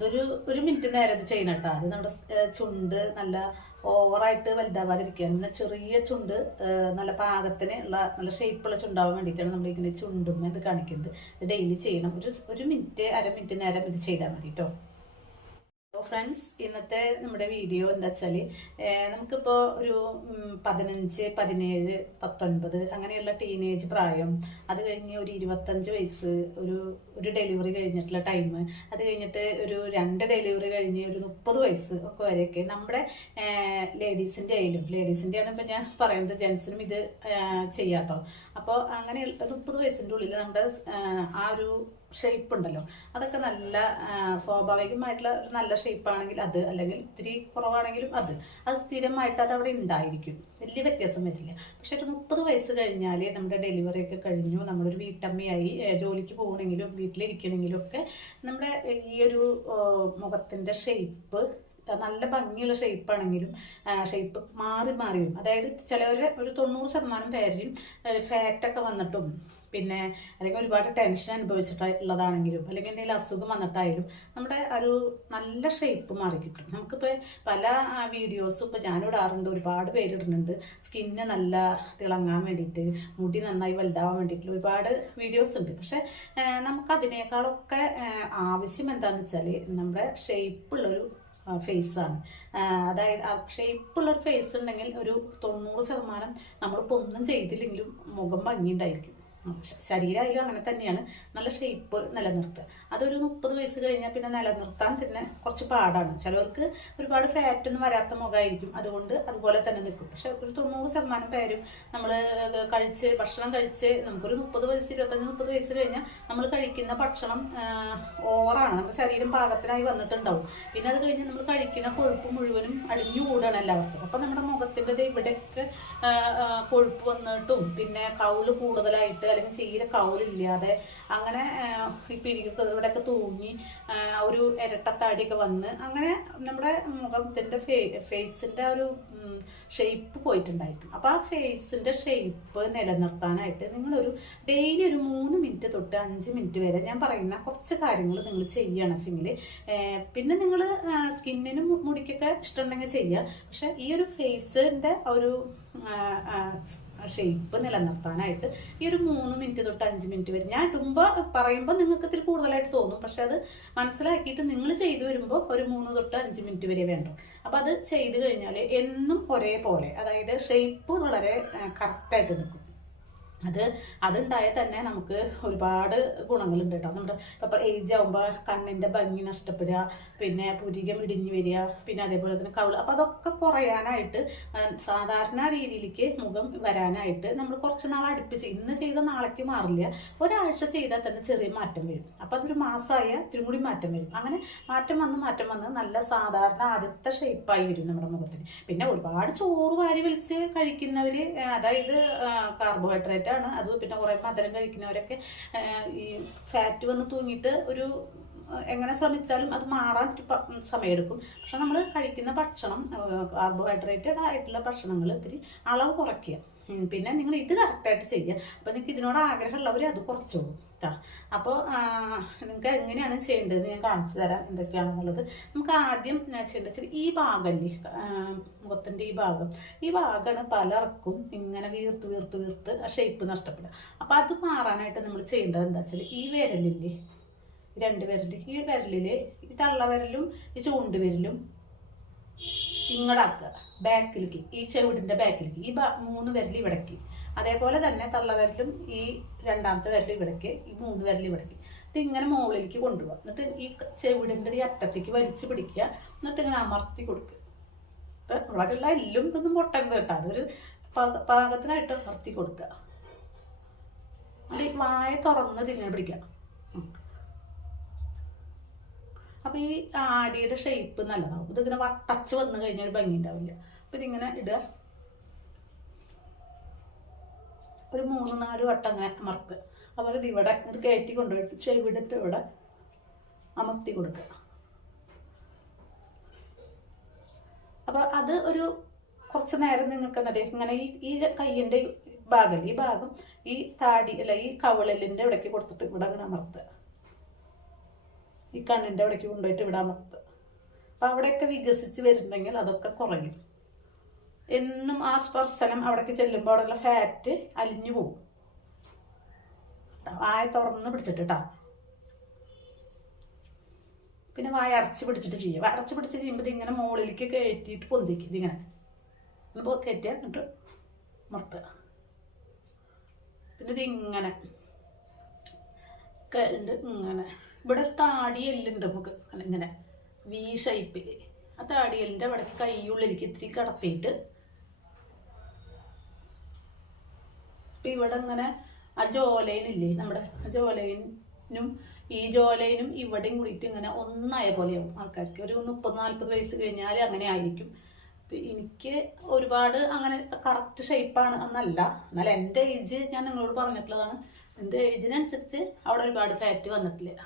ഇതൊരു ഒരു മിനിറ്റ് നേരം ഇത് ചെയ്യണം കേട്ടോ. അത് നമ്മുടെ ചുണ്ട് നല്ല ഓവറായിട്ട് വലുതാവാതിരിക്കുക. നല്ല ചെറിയ ചുണ്ട് നല്ല പാകത്തിന് ഉള്ള നല്ല ഷേപ്പുള്ള ചുണ്ടാവാൻ വേണ്ടിയിട്ടാണ് നമ്മൾ ഇങ്ങനെ ചുണ്ടും ഇത് കാണിക്കുന്നത്. ഡെയിലി ചെയ്യണം. ഒരു ഒരു മിനിറ്റ് അര മിനിറ്റ് നേരം ഇത് ചെയ്താൽ മതി കേട്ടോ. ഹലോ ഫ്രണ്ട്സ് ഇന്നത്തെ നമ്മുടെ വീഡിയോ എന്താ വെച്ചാൽ നമുക്കിപ്പോൾ ഒരു പതിനഞ്ച് പതിനേഴ് പത്തൊൻപത് അങ്ങനെയുള്ള ടീനേജ് പ്രായം അത് കഴിഞ്ഞ് ഒരു ഇരുപത്തഞ്ച് വയസ്സ് ഒരു ഒരു ഡെലിവറി കഴിഞ്ഞിട്ടുള്ള ടൈം അത് കഴിഞ്ഞിട്ട് ഒരു രണ്ട് ഡെലിവറി കഴിഞ്ഞ് ഒരു മുപ്പത് വയസ്സ് ഒക്കെ വരെയൊക്കെ നമ്മുടെ ലേഡീസിന്റെ ആയാലും ലേഡീസിന്റെ ആണ് ഞാൻ പറയുന്നത് ജെൻസിനും ഇത് ചെയ്യാട്ടോ അപ്പോൾ അങ്ങനെ മുപ്പത് വയസ്സിന്റെ ഉള്ളിൽ നമ്മുടെ ആ ഒരു ഷേപ്പ് ഉണ്ടല്ലോ. അതൊക്കെ നല്ല സ്വാഭാവികമായിട്ടുള്ള ഒരു നല്ല ഷേപ്പ് ആണെങ്കിൽ അത് അല്ലെങ്കിൽ ഇത്തിരി കുറവാണെങ്കിലും അത്. അത് സ്ഥിരമായിട്ട് അത് അവിടെ ഉണ്ടായിരിക്കും. വലിയ വ്യത്യാസം വരില്ല. പക്ഷെ ഒരു മുപ്പത് വയസ്സ് കഴിഞ്ഞാൽ നമ്മുടെ ഡെലിവറി ഒക്കെ കഴിഞ്ഞു നമ്മളൊരു വീട്ടമ്മയായി ജോലിക്ക് പോകണമെങ്കിലും വീട്ടിലിരിക്കണമെങ്കിലും ഒക്കെ നമ്മുടെ ഈ ഒരു മുഖത്തിന്റെ ഷേപ്പ് നല്ല ഭംഗിയുള്ള ഷേപ്പ് ആണെങ്കിലും ഷേപ്പ് മാറി മാറിയും അതായത് ചിലവർ ഒരു തൊണ്ണൂറ് ശതമാനം പേരും ഫാറ്റൊക്കെ വന്നിട്ടും പിന്നെ അല്ലെങ്കിൽ ഒരുപാട് ടെൻഷൻ അനുഭവിച്ചിട്ടുള്ളതാണെങ്കിലും അല്ലെങ്കിൽ എന്തെങ്കിലും അസുഖം വന്നിട്ടായാലും നമ്മുടെ ഒരു നല്ല ഷേപ്പ് മാറി കിട്ടും. നമുക്കിപ്പോൾ പല വീഡിയോസും ഇപ്പോൾ ഞാനിടാറുണ്ട് ഒരുപാട് പേരിടുന്നുണ്ട് സ്കിന്ന് നല്ല തിളങ്ങാൻ വേണ്ടിയിട്ട് മുടി നന്നായി വലുതാവാൻ വേണ്ടിയിട്ടുള്ള ഒരുപാട് വീഡിയോസ് ഉണ്ട്. പക്ഷെ നമുക്ക് അതിനേക്കാളൊക്കെ ആവശ്യം എന്താണെന്ന് വെച്ചാൽ നമ്മുടെ ഷേപ്പുള്ളൊരു ഫേസാണ് അതായത് ഷേപ്പുള്ളൊരു ഫേസ് ഉണ്ടെങ്കിൽ ഒരു തൊണ്ണൂറ് ശതമാനം നമ്മളിപ്പോൾ ഒന്നും ചെയ്തില്ലെങ്കിലും മുഖം ഭംഗിയുണ്ടായിരിക്കും. ശരീരമായാലും അങ്ങനെ തന്നെയാണ്. നല്ല ഷേപ്പ് നിലനിർത്തുക. അതൊരു മുപ്പത് വയസ്സ് കഴിഞ്ഞാൽ പിന്നെ നിലനിർത്താൻ തന്നെ കുറച്ച് പാടാണ്. ചിലവർക്ക് ഒരുപാട് ഫാറ്റൊന്നും വരാത്ത മുഖമായിരിക്കും. അതുകൊണ്ട് അതുപോലെ തന്നെ നിൽക്കും. പക്ഷെ ഒരു തൊണ്ണൂറ് ശതമാനം പേരും നമ്മൾ കഴിച്ച് ഭക്ഷണം കഴിച്ച് നമുക്കൊരു മുപ്പത് വയസ്സ് ഇരുപത്തഞ്ച് മുപ്പത് വയസ്സ് കഴിഞ്ഞാൽ നമ്മൾ കഴിക്കുന്ന ഭക്ഷണം ഓവറാണ്. നമ്മുടെ ശരീരം പാകത്തിനായി വന്നിട്ടുണ്ടാവും. പിന്നെ അത് കഴിഞ്ഞ് നമ്മൾ കഴിക്കുന്ന കൊഴുപ്പ് മുഴുവനും അടിഞ്ഞു കൂടുകയാണ് എല്ലാവർക്കും. അപ്പം നമ്മുടെ മുഖത്തിന്റെ ഇവിടെയൊക്കെ കൊഴുപ്പ് വന്നിട്ടും പിന്നെ കൗൾ കൂടുതലായിട്ട് അല്ലെങ്കിൽ ചീര കൗലില്ലാതെ അങ്ങനെ ഇപ്പം ഇരിക്കും ഇവിടെയൊക്കെ തൂങ്ങി ഒരു ഇരട്ടത്താടിയൊക്കെ വന്ന് അങ്ങനെ നമ്മുടെ മുഖത്തിന്റെ ഫേ ഫേസിന്റെ ഒരു ഷേപ്പ് പോയിട്ടുണ്ടായിരിക്കും. അപ്പോൾ ആ ഫേസിന്റെ ഷേപ്പ് നിലനിർത്താനായിട്ട് നിങ്ങളൊരു ഡെയിലി ഒരു മൂന്ന് മിനിറ്റ് തൊട്ട് അഞ്ച് മിനിറ്റ് വരെ ഞാൻ പറയുന്ന കുറച്ച് കാര്യങ്ങൾ നിങ്ങൾ ചെയ്യുകയാണ് വെച്ചെങ്കിൽ പിന്നെ നിങ്ങൾ സ്കിന്നിനും മുടിക്കൊക്കെ ഇഷ്ടമുണ്ടെങ്കിൽ ചെയ്യുക. പക്ഷേ ഈ ഒരു ഫേസിന്റെ ഒരു ഷേപ്പ് നിലനിർത്താനായിട്ട് ഈ ഒരു മൂന്ന് മിനിറ്റ് തൊട്ട് അഞ്ച് മിനിറ്റ് വരെ ഞാൻ ഇടുമ്പോൾ പറയുമ്പോൾ നിങ്ങൾക്ക് ഇത്തിരി കൂടുതലായിട്ട് തോന്നും. പക്ഷെ അത് മനസ്സിലാക്കിയിട്ട് നിങ്ങൾ ചെയ്തു വരുമ്പോൾ ഒരു മൂന്ന് തൊട്ട് അഞ്ച് മിനിറ്റ് വരെ വേണ്ടു. അപ്പം അത് ചെയ്ത് കഴിഞ്ഞാൽ എന്നും ഒരേപോലെ അതായത് ഷേപ്പ് വളരെ കറക്റ്റായിട്ട് നിൽക്കും. അത് അതുണ്ടായാൽ തന്നെ നമുക്ക് ഒരുപാട് ഗുണങ്ങളുണ്ട് കേട്ടോ. നമ്മുടെ ഇപ്പം ഏജ് ആകുമ്പോൾ കണ്ണിന്റെ ഭംഗി നഷ്ടപ്പെടുക പിന്നെ പുരികം ഇടിഞ്ഞു വരിക പിന്നെ അതേപോലെ തന്നെ കവിൾ. അപ്പോൾ അതൊക്കെ കുറയാനായിട്ട് സാധാരണ രീതിയിലേക്ക് മുഖം വരാനായിട്ട് നമ്മൾ കുറച്ച് നാൾ അടുപ്പിച്ച് ഇന്ന് ചെയ്ത നാളേക്ക് മാറില്ല. ഒരാഴ്ച ചെയ്താൽ തന്നെ ചെറിയ മാറ്റം വരും. അപ്പോൾ അതൊരു മാസമായ ഇത്തിരി കൂടി മാറ്റം വരും. അങ്ങനെ മാറ്റം വന്ന് മാറ്റം വന്ന് നല്ല സാധാരണ ആദ്യത്തെ ഷേപ്പായി വരും നമ്മുടെ മുഖത്തിന്. പിന്നെ ഒരുപാട് ചോറ് വാരി വലിച്ച് കഴിക്കുന്നവർ അതായത് കാർബോഹൈഡ്രേറ്റ് ആണ് അത് പിന്നെ കുറേ മധുരം കഴിക്കുന്നവരൊക്കെ ഈ ഫാറ്റ് വന്ന് തൂങ്ങിയിട്ട് ഒരു എങ്ങനെ ശ്രമിച്ചാലും അത് മാറാൻ സമയമെടുക്കും പക്ഷെ നമ്മൾ കഴിക്കുന്ന ഭക്ഷണം കാർബോഹൈഡ്രേറ്റഡ് ആയിട്ടുള്ള ഭക്ഷണങ്ങൾ ഇത്തിരി അളവ് കുറയ്ക്കുക. പിന്നെ നിങ്ങൾ ഇത് കറക്റ്റായിട്ട് ചെയ്യുക. അപ്പോൾ നിങ്ങൾക്ക് ഇതിനോട് ആഗ്രഹമുള്ളവർ അത് കുറച്ചോളൂ കേട്ടോ അപ്പോൾ നിങ്ങൾക്ക് എങ്ങനെയാണ് ചെയ്യേണ്ടതെന്ന് ഞാൻ കാണിച്ചു തരാം എന്തൊക്കെയാണെന്നുള്ളത്. നമുക്ക് ആദ്യം ചെയ്യേണ്ടത് ഈ ഭാഗമല്ലേ മുഖത്തിന്റെ ഈ ഭാഗം. ഈ ഭാഗമാണ് പലർക്കും ഇങ്ങനെ വീർത്ത് വീർത്ത് വീർത്ത് ആ ഷേപ്പ് നഷ്ടപ്പെടുക. അപ്പോൾ അത് മാറാനായിട്ട് നമ്മൾ ചെയ്യേണ്ടത് എന്താ വെച്ചാൽ ഈ വിരലില്ലേ രണ്ട് വിരൽ ഈ വിരലിൽ ഈ തള്ള വിരലും ഈ ചൂണ്ട് വിരലും ഇങ്ങടാക്കുക. ബാക്കിലേക്ക് ഈ ചെവിടിന്റെ ബാക്കിലേക്ക് ഈ മൂന്ന് വിരൽ ഇവിടേക്ക്. അതേപോലെ തന്നെ തള്ളവിരലും ഈ രണ്ടാമത്തെ വിരൽ ഇവിടേക്ക് ഈ മൂന്ന് വിരൽ ഇവിടേക്ക്. എന്നിട്ട് ഇങ്ങനെ മുകളിലേക്ക് കൊണ്ടുപോകുക എന്നിട്ട് ഈ ചെവിടിന്റെ ഈ അറ്റത്തേക്ക് വലിച്ചു പിടിക്കുക. എന്നിട്ട് ഇങ്ങനെ അമർത്തി കൊടുക്കുക. വളരെയുള്ള എല്ലും ഇതൊന്നും പൊട്ടരുത് കേട്ടോ. അതൊരു പാക- പാകത്തിനായിട്ട് അമർത്തി കൊടുക്കുക. എന്നിട്ട് വായ തുറന്നത് ഇങ്ങനെ പിടിക്കുക. അപ്പോൾ അപ്പൊ ഈ ആടിയുടെ ഷേപ്പ് നല്ലതാവും. ഇതിങ്ങനെ വട്ടച്ച് വന്നു കഴിഞ്ഞാൽ ഭംഗി ഉണ്ടാവില്ല. അപ്പൊ ഇതിങ്ങനെ ഇടുക. ഒരു മൂന്ന് നാല് വട്ടം അങ്ങനെ അമർത്തുക. അപ്പോൾ ഇത് ഇവിടെ ഇങ്ങോട്ട് കയറ്റി കൊണ്ടുപോയിട്ട് ചെവിടിട്ട് ഇവിടെ അമർത്തി കൊടുക്കുക. അപ്പോൾ അത് ഒരു കുറച്ച് നേരം നിങ്ങൾക്ക് എന്താ ഇങ്ങനെ ഈ ഈ കയ്യിന്റെ ഭാഗം ഈ ഭാഗം ഈ താടി അല്ല ഈ കവളലിന്റെ ഇവിടേക്ക് കൊടുത്തിട്ട് ഇവിടെ അങ്ങനെ അമർത്തുക. ഈ കണ്ണിന്റെ ഇവിടേക്ക് കൊണ്ടുപോയിട്ട് ഇവിടെ അമർത്തുക. അപ്പോൾ അവിടെയൊക്കെ വികസിച്ച് വരുന്നുണ്ടെങ്കിൽ അതൊക്കെ കുറയും. എന്നും ആ സ്പർശനം അവിടേക്ക് ചെല്ലുമ്പോൾ അവിടെയുള്ള ഫാറ്റ് അലിഞ്ഞു പോകും വായ തുറന്ന് പിടിച്ചിട്ട് കേട്ടോ പിന്നെ വായ അടച്ച് പിടിച്ചിട്ട് ചെയ്യുക. അടച്ച് പിടിച്ച് ചെയ്യുമ്പോൾ ഇതിങ്ങനെ മുകളിലേക്ക് കയറ്റിയിട്ട് പൊന്തിക്കും. ഇതിങ്ങനെ ഇപ്പോൾ കയറ്റിയാൽ എന്നിട്ട് നിർത്തുക. പിന്നെ ഇതിങ്ങനെ ഉണ്ട് ഇങ്ങനെ. ഇവിടെ താടി എല്ലുണ്ട് നമുക്ക്. ഇങ്ങനെ. വി ഷൈപ്പിൽ ആ താടി എല്ലിന്റെ അവിടേക്ക് കൈയുള്ളിലേക്ക് ഇത്തിരി കടത്തിയിട്ട് ഇപ്പം ഇവിടെ ഇങ്ങനെ ആ ജോലൈനില്ലേ നമ്മുടെ ജോലൈനും ഈ ജോലൈനും ഇവിടെയും കൂടിയിട്ട് ഇങ്ങനെ ഒന്നായ പോലെയാവും ആൾക്കാർക്ക്. ഒരു മുപ്പത് നാൽപ്പത് വയസ്സ് കഴിഞ്ഞാൽ അങ്ങനെ ആയിരിക്കും. എനിക്ക് ഒരുപാട് അങ്ങനെ കറക്റ്റ് ഷേപ്പാണ് എന്നല്ല. എന്നാൽ എന്റെ ഏജ് ഞാൻ നിങ്ങളോട് പറഞ്ഞിട്ടുള്ളതാണ്. എന്റെ ഏജിനനുസരിച്ച് അവിടെ ഒരുപാട് ഫാറ്റ് വന്നിട്ടില്ല.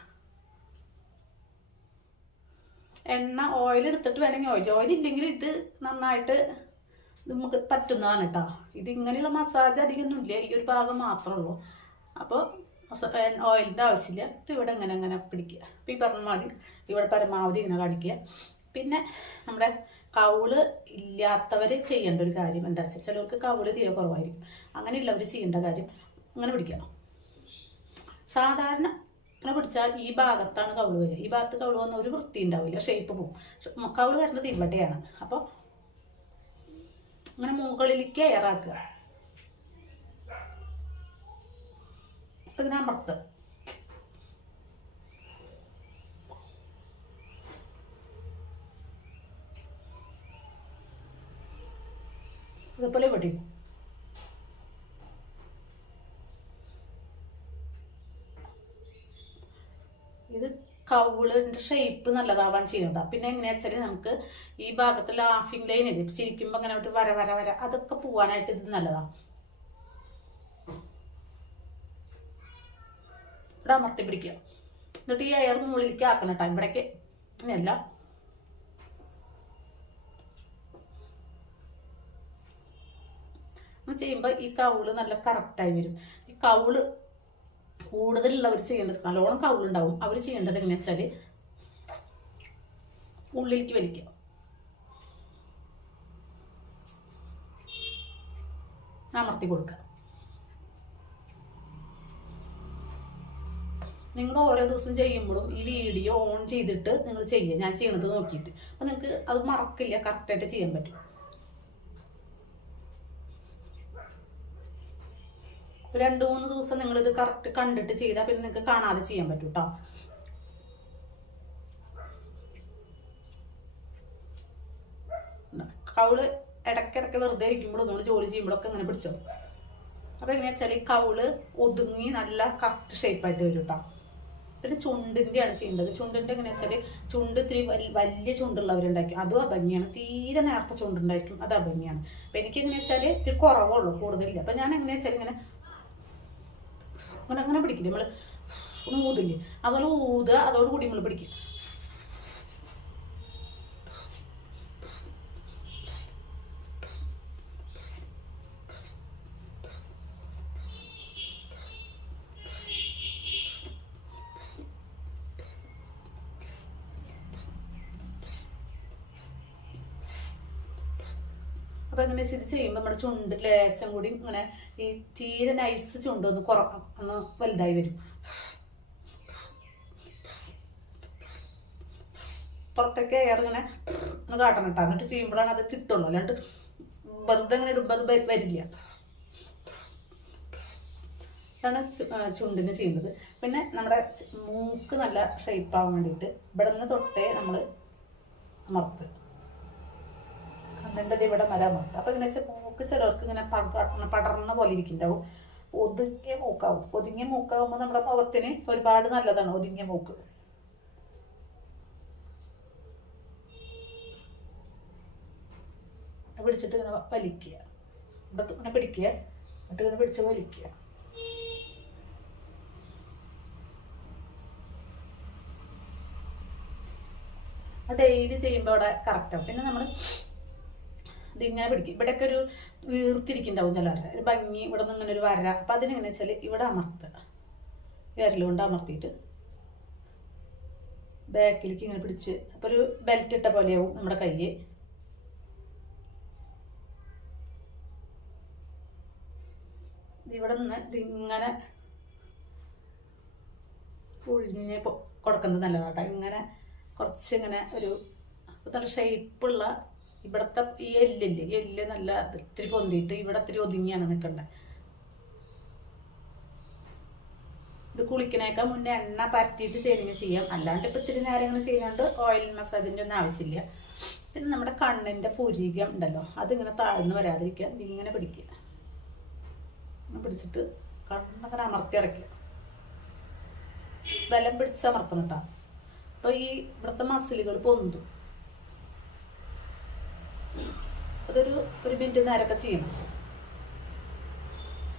എണ്ണ ഓയിൽ എടുത്തിട്ട് വേണമെങ്കിൽ ഓയിൽ ഓയിൽ ഇല്ലെങ്കിൽ ഇത് നന്നായിട്ട് നമുക്ക് പറ്റുന്നതാണ് കേട്ടോ. ഇത് ഇങ്ങനെയുള്ള മസാജ് അധികമൊന്നും ഇല്ല ഈ ഒരു ഭാഗം മാത്രമേ ഉള്ളൂ. അപ്പോൾ ഓയിലിന്റെ ആവശ്യമില്ല. ഇവിടെ ഇങ്ങനെ ഇങ്ങനെ പിടിക്കുക. അപ്പോൾ ഈ പറഞ്ഞ മാതിരി ഇവിടെ പരമാവധി ഇങ്ങനെ കാണിക്കുക പിന്നെ നമ്മുടെ കൗൾ ഇല്ലാത്തവർ ചെയ്യേണ്ട ഒരു കാര്യം എന്താ വെച്ചാൽ ചിലർക്ക് കൗൾ തീരെ കുറവായിരിക്കും. അങ്ങനെയുള്ളവർ ചെയ്യേണ്ട കാര്യം അങ്ങനെ പിടിക്കുക. സാധാരണ ഇങ്ങനെ പിടിച്ചാൽ ഈ ഭാഗത്താണ് കൗൾ വരിക. ഈ ഭാഗത്ത് കൗൾ വന്ന ഒരു വൃത്തി ഉണ്ടാവില്ല ഷേപ്പ് പോകും കൗൾ വരേണ്ടത് ഇവിടെയാണ്. അപ്പോൾ അങ്ങനെ മുകളിലേക്ക് എയറാക്കുക ഇങ്ങനെ അമർത്തുക അതുപോലെ ഇവിടെയും ഇത് കൗളിന്റെ ഷേപ്പ് നല്ലതാവാൻ ചെയ്യുന്നത്. പിന്നെ എങ്ങനെയാ വെച്ചാൽ നമുക്ക് ഈ ഭാഗത്ത് ലാഫിംഗ് ലൈൻ ഇത് ചിരിക്കുമ്പോൾ അങ്ങനെ ഒരു വര വര വര അതൊക്കെ പോവാനായിട്ട് ഇത് നല്ലതാണ് ഇവിടെ അമർത്തി പിടിക്കുക. എന്നിട്ട് ഈ എയർ മുകളിലേക്ക് ആക്കണം കേട്ടോ ഇവിടേക്ക് ഇങ്ങനെയല്ല. ചെയ്യുമ്പോ ഈ കൗൾ നല്ല കറക്റ്റായി വരും. ഈ കൗൾ കൂടുതലുള്ളവർ ചെയ്യേണ്ടത് നല്ലോണം കൗളുണ്ടാവും. അവർ ചെയ്യേണ്ടത് എങ്ങനെയാ വെച്ചാൽ ഉള്ളിലേക്ക് വലിക്കുക. അമർത്തി കൊടുക്കുക. നിങ്ങൾ ഓരോ ദിവസം ചെയ്യുമ്പോഴും ഈ വീഡിയോ ഓൺ ചെയ്തിട്ട് നിങ്ങൾ ചെയ്യുക. ഞാൻ ചെയ്യണത് നോക്കിയിട്ട്. അപ്പം നിങ്ങൾക്ക് അത് മറക്കില്ല. കറക്റ്റായിട്ട് ചെയ്യാൻ പറ്റും. രണ്ട് മൂന്ന് ദിവസം നിങ്ങൾ ഇത് കറക്റ്റ് കണ്ടിട്ട് ചെയ്താൽ പിന്നെ നിങ്ങൾക്ക് കാണാതെ ചെയ്യാൻ പറ്റും കേട്ടോ കൗൾ ഇടയ്ക്കിടയ്ക്ക് വെറുതെ ഇരിക്കുമ്പോഴും നമ്മൾ ജോലി ചെയ്യുമ്പോഴൊക്കെ ഇങ്ങനെ പിടിച്ചോ. അപ്പോൾ എങ്ങനെയാ വെച്ചാൽ ഈ കൗൾ ഒതുങ്ങി നല്ല കറക്റ്റ് ഷേപ്പായിട്ട് വരും കേട്ടോ പിന്നെ ചുണ്ടിന്റെയാണ് ചെയ്യേണ്ടത്. ചുണ്ടിന്റെ എങ്ങനെയാ വെച്ചാൽ ചുണ്ട് ഇത്തിരി വലിയ ചുണ്ടുള്ളവരുണ്ടായിരിക്കും. അതും അഭംഗിയാണ്. തീരെ നേർത്ത ചുണ്ടുണ്ടായിരിക്കും. അത് അഭംഗിയാണ്. അപ്പം എനിക്ക് എങ്ങനെയാ വെച്ചാൽ ഇത്തിരി കുറവുള്ളൂ കൂടുതലില്ല. അപ്പം ഞാൻ എങ്ങനെയാ വെച്ചാൽ ഇങ്ങനെ അങ്ങനെ അങ്ങനെ പിടിക്കില്ല നമ്മൾ ഊതില്ലേ? അതുപോലെ ഊതുക അതോടുകൂടി നമ്മൾ പിടിക്കും. അപ്പൊ ഇങ്ങനെ ഇത് ചെയ്യുമ്പോൾ നമ്മുടെ ചുണ്ട് ലേശം കൂടി ഇങ്ങനെ ഈ തീരെ നൈസ് ചുണ്ട് ഒന്ന് കുറ ഒന്ന് വലുതായി വരും. പുറത്തേക്ക് എയർ ഇങ്ങനെ ഒന്ന് കാട്ടണം കേട്ടോ. എന്നിട്ട് ചെയ്യുമ്പോഴാണ് അത് കിട്ടുള്ളൂ. അല്ലാണ്ട് വെറുതെ ഇങ്ങനെ ഇടുമ്പോൾ അത് വരില്ല. ചു- ചുണ്ടിന് ചെയ്യുന്നത്. പിന്നെ നമ്മുടെ മൂക്ക് നല്ല ഷേപ്പ് ആവാൻ വേണ്ടിയിട്ട് ഇവിടെ നിന്ന് തൊട്ടേ നമ്മൾ അമർത്തുക. കണ്ണിന്റെ ഇവിടെ മര മാസം അപ്പോൾ ഇങ്ങനെ വെച്ചാൽ മൂക്ക് ചിലർക്ക് ഇങ്ങനെ പക പടർന്ന പോലെ ഇരിക്കുന്നുണ്ടാവും. ഒതുങ്ങിയ മൂക്കാവും. ഒതുങ്ങിയ മൂക്കാവുമ്പോൾ നമ്മുടെ മുഖത്തിന് ഒരുപാട് നല്ലതാണ് ഒതുങ്ങിയ മൂക്ക്. പിടിച്ചിട്ട് ഇങ്ങനെ വലിക്കുക. ഇവിടെ ഇങ്ങനെ പിടിക്കുക. എന്നിട്ട് ഇങ്ങനെ പിടിച്ച് വലിക്കുക. ഡെയിലി ചെയ്യുമ്പോൾ അവിടെ കറക്റ്റാവും പിന്നെ നമ്മൾ ഇതിങ്ങനെ പിടിക്കും. ഇവിടെയൊക്കെ ഒരു വീർത്തിരിക്കുന്നുണ്ടാവും ചിലരുടെ ഒരു ഭംഗി ഇവിടെ നിന്ന് ഇങ്ങനെ ഒരു വര. അപ്പം അതിനെങ്ങനെ വെച്ചാൽ ഇവിടെ അമർത്തുക. വിരലുകൊണ്ട് അമർത്തിയിട്ട് ബാക്കിലേക്ക് ഇങ്ങനെ പിടിച്ച് അപ്പോൾ ഒരു ബെൽറ്റ് ഇട്ട പോലെയാവും നമ്മുടെ കൈ ഇവിടെ നിന്ന് ഇതിങ്ങനെ ഒഴിഞ്ഞ് പൊ- കൊടുക്കുന്നത് നല്ലതാട്ടോ. ഇങ്ങനെ കുറച്ചിങ്ങനെ ഒരു നല്ല ഷേപ്പുള്ള ഇവിടുത്തെ ഈ എല്ലില്ലേ? എല്ല് നല്ല ഇത്തിരി പൊന്തിയിട്ട് ഇവിടെ ഇത്തിരി ഒതുങ്ങിയാണ് നിൽക്കേണ്ടത് ഇത് കുളിക്കണേക്കാൾ മുന്നേ എണ്ണ പരട്ടിയിട്ട് ഷേവിങ് ചെയ്യാം. അല്ലാണ്ട് ഇപ്പം ഇത്തിരി നേരങ്ങൾ ചെയ്യുന്നുണ്ട് ഓയിൽ മസാജിന്റെ ഒന്നും ആവശ്യമില്ല. പിന്നെ നമ്മുടെ കണ്ണിന്റെ പുരികം ഉണ്ടല്ലോ അതിങ്ങനെ താഴ്ന്നു വരാതിരിക്കുക. ഇങ്ങനെ പിടിക്കുക. ഇങ്ങനെ പിടിച്ചിട്ട് കണ്ണങ്ങനെ അമർത്തി അടയ്ക്കുക. ബലം പിടിച്ച് അമർത്തണം കേട്ടോ. അപ്പോൾ ഈ ഇവിടുത്തെ മസിലുകൾ പൊന്തും. അതൊരു ഒരു മിനിറ്റ് നേരമൊക്കെ ചെയ്യണം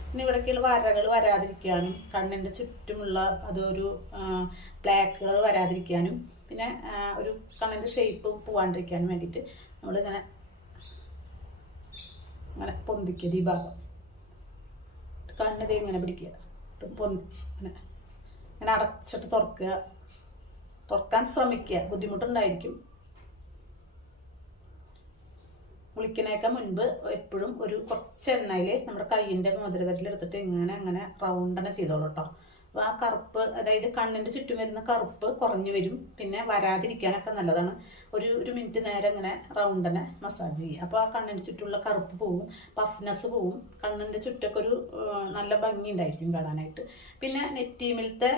പിന്നെ ഇവിടേക്കുള്ള വരകൾ വരാതിരിക്കാനും കണ്ണിന്റെ ചുറ്റുമുള്ള അതൊരു ബ്ലാക്കുകൾ വരാതിരിക്കാനും പിന്നെ ഒരു കണ്ണിന്റെ ഷേപ്പ് പോവാണ്ടിരിക്കാനും വേണ്ടിയിട്ട് നമ്മളിങ്ങനെ അങ്ങനെ പൊന്തിക്കുക ഈ ഭാഗം. കണ്ണിത് ഇങ്ങനെ പിടിക്കുക. പൊന്തി ഇങ്ങനെ ഇങ്ങനെ അടച്ചിട്ട് തുറക്കുക. തുറക്കാൻ ശ്രമിക്കുക. ബുദ്ധിമുട്ടുണ്ടായിരിക്കും. കുളിക്കണേക്കാൾ മുൻപ് എപ്പോഴും ഒരു കുറച്ച് എണ്ണയിൽ നമ്മുടെ കയ്യിന്റെ മുതലവരിലെടുത്തിട്ട് ഇങ്ങനെ അങ്ങനെ റൗണ്ട് തന്നെ ചെയ്തോളൂ കേട്ടോ അപ്പോൾ ആ കറുപ്പ് അതായത് കണ്ണിന്റെ ചുറ്റും വരുന്ന കറുപ്പ് കുറഞ്ഞു വരും. പിന്നെ വരാതിരിക്കാനൊക്കെ നല്ലതാണ്. ഒരു ഒരു മിനിറ്റ് നേരം ഇങ്ങനെ റൗണ്ട് തന്നെ മസാജ് ചെയ്യുക. അപ്പോൾ ആ കണ്ണിന്റെ ചുറ്റുമുള്ള കറുപ്പ് പോവും പഫ്നെസ് പോവും. കണ്ണിന്റെ ചുറ്റൊക്കെ ഒരു നല്ല ഭംഗി ഉണ്ടായിരിക്കും കാണാനായിട്ട്. പിന്നെ നെറ്റീമിലത്തെ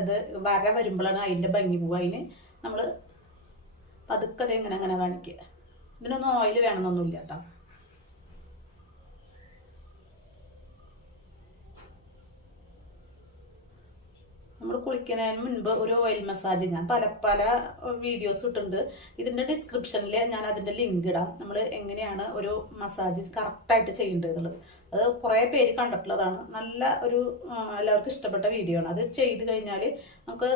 ഇത് വര വരുമ്പോഴാണ് അതിന്റെ ഭംഗി പോവുക. അതിന് നമ്മൾ പതുക്കെ അത് ഇങ്ങനെ അങ്ങനെ കാണിക്കുക. ഇതിനൊന്നും ഓയിൽ വേണമെന്നൊന്നുമില്ല കേട്ടോ. നമ്മൾ കുളിക്കുന്നതിന് മുൻപ് ഒരു ഓയിൽ മസാജ് ഞാൻ പല പല വീഡിയോസ് ഇട്ടിട്ടുണ്ട്. ഇതിന്റെ ഡിസ്ക്രിപ്ഷനിൽ ഞാൻ അതിന്റെ ലിങ്ക് ഇടാം. നമ്മൾ എങ്ങനെയാണ് ഒരു മസാജ് കറക്റ്റായിട്ട് ചെയ്യേണ്ടത് എന്നുള്ളത് അത് കുറേ പേര് കണ്ടിട്ടുള്ളതാണ്. നല്ല ഒരു എല്ലാവർക്കും ഇഷ്ടപ്പെട്ട വീഡിയോ ആണ്. അത് ചെയ്ത് കഴിഞ്ഞാൽ നമുക്ക്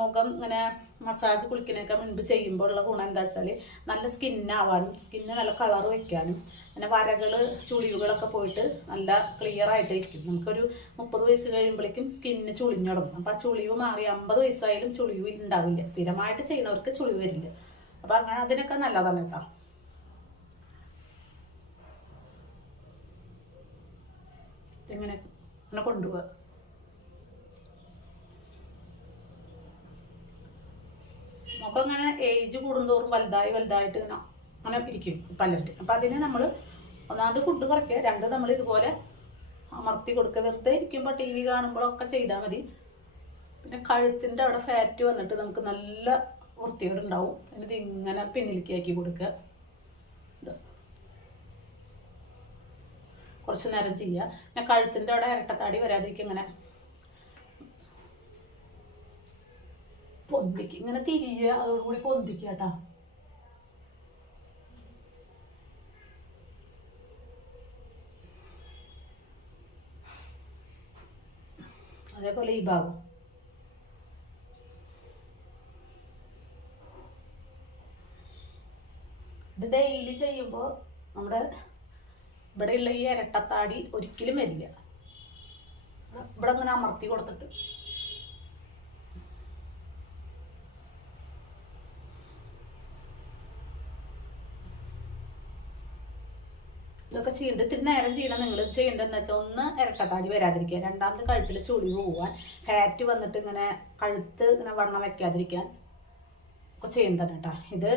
മുഖം ഇങ്ങനെ മസാജ് കുളിക്കുന്നതിനൊക്കെ മുൻപ് ചെയ്യുമ്പോൾ ഉള്ള ഗുണം എന്താ വെച്ചാൽ നല്ല സ്കിന്നാവാനും സ്കിന്ന് നല്ല കളർ വെക്കാനും പിന്നെ വരകൾ ചുളിവുകളൊക്കെ പോയിട്ട് നല്ല ക്ലിയർ ആയിട്ട് ഇരിക്കും നമുക്കൊരു മുപ്പത് വയസ്സ് കഴിയുമ്പോഴേക്കും സ്കിന്ന് ചുളിഞ്ഞു തുടങ്ങും അപ്പോൾ ആ ചുളിവ് മാറി അമ്പത് വയസ്സായാലും ചുളിവ് ഉണ്ടാവില്ല സ്ഥിരമായിട്ട് ചെയ്യുന്നവർക്ക് ചുളിവ് വരില്ല. അപ്പോൾ അങ്ങനെ അതിനൊക്കെ നല്ലതാണ് കേട്ടോ. ഇങ്ങനെ അങ്ങനെ കൊണ്ടുപോവുക നമുക്ക് അങ്ങനെ ഏജ് കൂടുന്തോറും വലുതായി വലുതായിട്ട് ഇങ്ങനെ അങ്ങനെ പിരിക്കും പലരുടെ. അപ്പം അതിന് നമ്മൾ ഒന്നാമത് ഫുഡ് കുറയ്ക്കുക രണ്ട് നമ്മൾ ഇതുപോലെ അമർത്തി കൊടുക്കുക. വെറുതെ ഇരിക്കുമ്പോൾ ടി വി കാണുമ്പോഴൊക്കെ ചെയ്താൽ മതി. പിന്നെ കഴുത്തിന്റെ അവിടെ ഫാറ്റ് വന്നിട്ട് നമുക്ക് നല്ല വൃത്തികേടുണ്ടാവും. എന്നിട്ട് ഇങ്ങനെ പിന്നിലേക്ക് ആക്കി കൊടുക്കുക കുറച്ച് നേരം ചെയ്യുക. പിന്നെ കഴുത്തിന്റെ അവിടെ ഇരട്ടത്താടി വരാതിരിക്കും ഇങ്ങനെ. പൊന്തിക്ക്. ഇങ്ങനെ തിരിയുക അതോടുകൂടി പൊന്തിക്കുക അതേപോലെ ഈ ഭാഗം. ഇത് ഡെയിലി ചെയ്യുമ്പോൾ നമ്മുടെ ഇവിടെയുള്ള ഈ ഇരട്ടത്താടി ഒരിക്കലും വരില്ല. ഇവിടെ അങ്ങനെ അമർത്തി കൊടുത്തിട്ട്. ഇതൊക്കെ ചെയ്യേണ്ടത് ഇത്തിരി നേരം ചെയ്യണം. നിങ്ങൾ ചെയ്യേണ്ടതെന്ന് വെച്ചാൽ ഒന്ന് ഇരട്ടത്താടി വരാതിരിക്കുക. രണ്ടാമത് കഴുത്തിൽ ചുളിവ് പോവാൻ ഫാറ്റ് വന്നിട്ട് ഇങ്ങനെ കഴുത്ത് ഇങ്ങനെ വണ്ണം വെക്കാതിരിക്കാൻ ഒക്കെ ചെയ്യേണ്ടതാണ് കേട്ടോ. ഇത്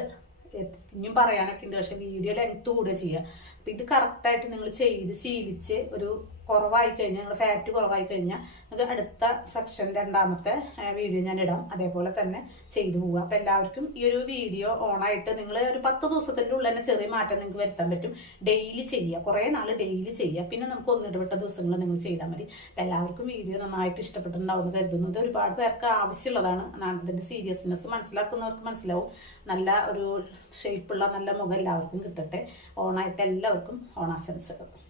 ഇനിയും പറയാനൊക്കെ ഉണ്ട്. പക്ഷെ വീഡിയോ ലെങ്ത് കൂടുക ചെയ്യുക അപ്പം ഇത് കറക്റ്റായിട്ട് നിങ്ങൾ ചെയ്ത് ശീലിച്ച് ഒരു കുറവായി കഴിഞ്ഞാൽ നിങ്ങളുടെ ഫാറ്റ് കുറവായി കഴിഞ്ഞാൽ നിങ്ങൾക്ക് അടുത്ത സെക്ഷൻ രണ്ടാമത്തെ വീഡിയോ ഞാൻ ഇടാം. അതേപോലെ തന്നെ ചെയ്തു പോവുക. അപ്പം എല്ലാവർക്കും ഈ ഒരു വീഡിയോ ഓണായിട്ട് നിങ്ങൾ ഒരു പത്ത് ദിവസത്തിന്റെ ഉള്ളിൽ തന്നെ ചെറിയ മാറ്റം നിങ്ങൾക്ക് വരുത്താൻ പറ്റും. ഡെയിലി ചെയ്യുക. കുറേ നാൾ ഡെയിലി ചെയ്യുക. പിന്നെ നമുക്ക് ഒന്നിടപെട്ട ദിവസങ്ങൾ നിങ്ങൾ ചെയ്താൽ മതി. എല്ലാവർക്കും വീഡിയോ നന്നായിട്ട് ഇഷ്ടപ്പെട്ടിട്ടുണ്ടാവും എന്ന് കരുതുന്നു. ഇത് ഒരുപാട് പേർക്ക് ആവശ്യമുള്ളതാണ്. അതിന്റെ സീരിയസ്നെസ് മനസ്സിലാക്കുന്നവർക്ക് മനസ്സിലാവും. നല്ല ഒരു ഷേപ്പുള്ള നല്ല മുഖം എല്ലാവർക്കും കിട്ടട്ടെ. ഓണായിട്ട് എല്ലാവർക്കും ഓണാശംസകൾ